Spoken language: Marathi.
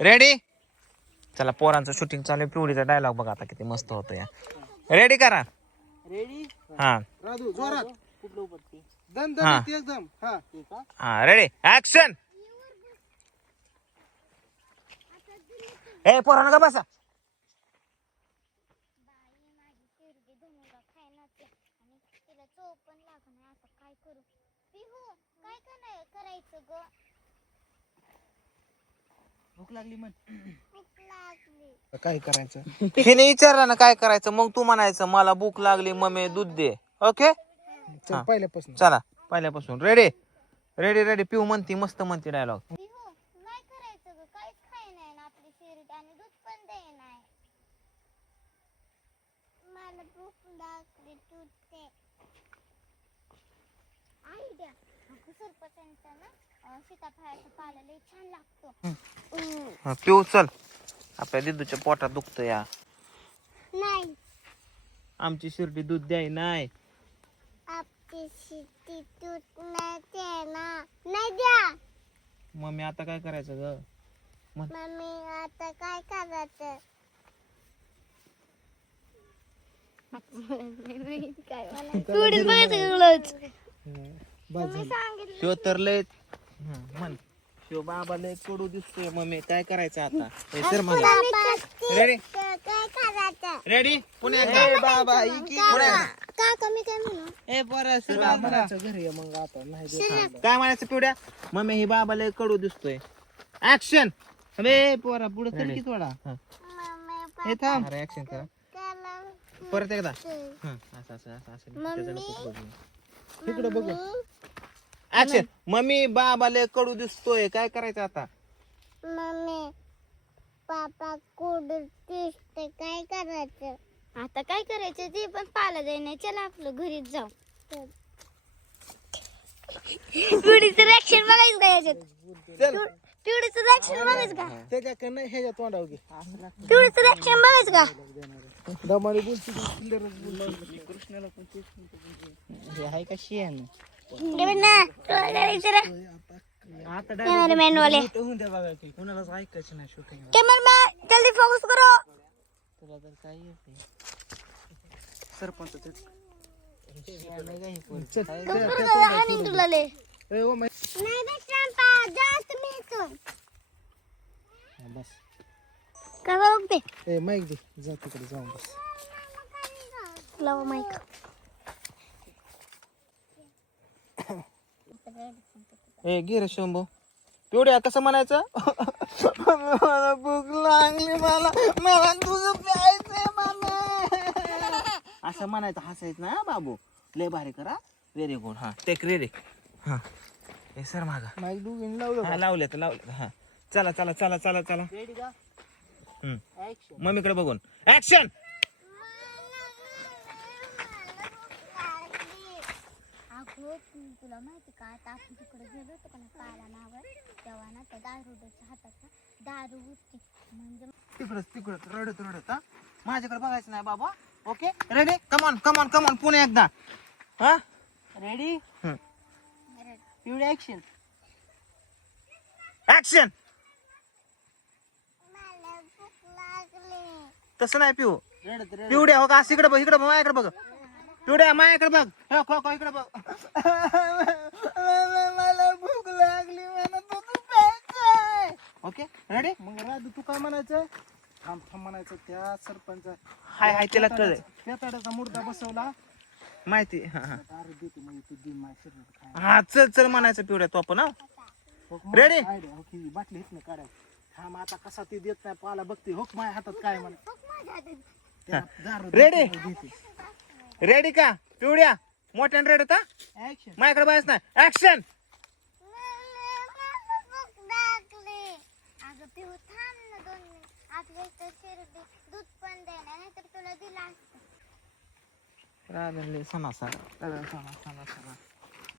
रेडी चला पोरांचं शूटिंग चालू आहे. पिवडीचा डायलॉग बघा आता किती मस्त होतं या रेडी करा? रेडी हा. राजू जोरात. कुठलं उपटते दन हा. दन एकदम. हा. ते का हा रेडी ऍक्शन ए पोरांना का बसा. बाई माझी शिर्डी धनुरा खायनाच आणि तिला चव पण लागणार आता काय करू? पिहू काय कराय करायचं ग? भूक लागली म्हण. काय करायचं? हिने विचारलं ना काय करायचं? मग तू म्हणायचं मला भूक लागली मम्मी दूध दे. ओके? चल हा. पहिल्यापासून. चला पहिल्यापासून. रेडी रेडी रेडी पिऊ म्हणती मस्त म्हणती डायलॉग पिहू काय करायचं ग. काहीच खाय नाही ना आपली शिर्डी आणि दूध पण दे नाही मला भूक लागली दूध दे. आई द्या सरपंचा ना? अं, सीताफळाचा पाला लय छान लागतो. हम्म. पिऊ चल. आपल्या दिदूच्या पोटात दुखतं या नाही. आमची शिर्डी दूध द्याय नाही. आपली शेती दूध नाही देणार. नाही द्या. मम्मी आता काय करायचं ग? मम्मी आता काय करायचं? झालं सांगितलं शिव तर लय म्हण. शिव बाबा लय कडू दिसतोय मम्मी. काय करायचं आता? सर मला रेडी रेडी पुणे बाबा काका मी काय म्हणू? ए बरं घरी ये मग आता नाही देत काय म्हणायचं पिवड्या? मम्मी ही बाबा लय कडू दिसतोय. ऍक्शन अबे पोरा पुढे कर की थोडा. मम्मी हे थांब. अरे ऍक्शन करा. परत एकदा. हं, असं असं असं असं. त्याचं नको बघू. इकडे बघ. ऍक्शन मम्मी बाबा लय कडू दिसतोय. काय करायचं आता? मम्मी पापा कुड दिसते काय करायचं? आता काय करायचं? ते पण पाला जाई नाही चला आपलं घरीच जाऊ. पिवडीचं रिॲक्शन बघायचं का याच्यात? पिवडीचं रिॲक्शन बघायचं का? त्याच्याकडे नाही ह्याच्या तोंडावर घे. पिवडीचं रिॲक्शन बघायचं का? दमाने बोलची क्लिअरच बोल हे आहे का कॅमेरामॅन वाले होऊन द्या बघा की कोणालाच ऐकायचं नाही शूटिंग कॅमेरामॅन जल्दी फोकस करो तुला तर काय येते सरपंच बस काय बघते माईक दे जा तिकडे जाऊन बस लावा माईक ए गिर शंभू. पिवड्या कसं म्हणायचं? मला भूक लागली मला मला तुझं प्यायचंय मला असं म्हणायचं हसायचं ना बाबू. लय भारी करा. व्हेरी गुड हा. टेक रेडी हा. ए सर मागा. माईक दोघींनी लावलं हा लावले तर लावले हा. चला चला चला चला चला. रेडी का? हम्म. ऍक्शन मम्मीकडे बघून. ऍक्शन अगं तुला माहिती का? आता आपण तिकडे गेलो होतो का ना काला नावर तेव्हा ना त्या दारुड्याच्या हातात ना दारू होती. म्हणजे तिकडच तिकडच. रडत रडत हा? माझ्याकडे बघायचं नाही बाबा. Okay? Ready come on come on come on Pune एकदा. हा? रेडी हम्म. पिवळी ऍक्शन ऍक्शन तसं नाही पिऊ. रडत रडत. पिवड्या हो का? असं इकडे बघ इकडे बघ माझ्याकडे बघ. पिवड्या माझ्याकडे बघ. हो, खो खो इकडे बघ. मला भूक लागली प्यायचंय. ओके रेडी मग राजू तू काय म्हणायचं थांब थांब म्हणायचं त्या सरपंच हाय हाय तिला कळ त्या ताड्याचा मुर्दा बसवला. माहिती हा हा. दारू देते म्हणजे तू दे माझ्या शरीरात खायला. हा चल चल म्हणायचं पिवड्या तो आपण हा. हो, मग Ready? idea, हो की बाटली हित नाही काढायची थांब आता कसा ती देत नाही पाला बघते हो माझ्या हातात काय म्हणे. त्या रेडी का? पिवड्या मोठ्याने रेड होता ऍक्शन माझ्याकडे बघायचं नाही. ऍक्शन असतं. सणा सणा सणा सणा सणा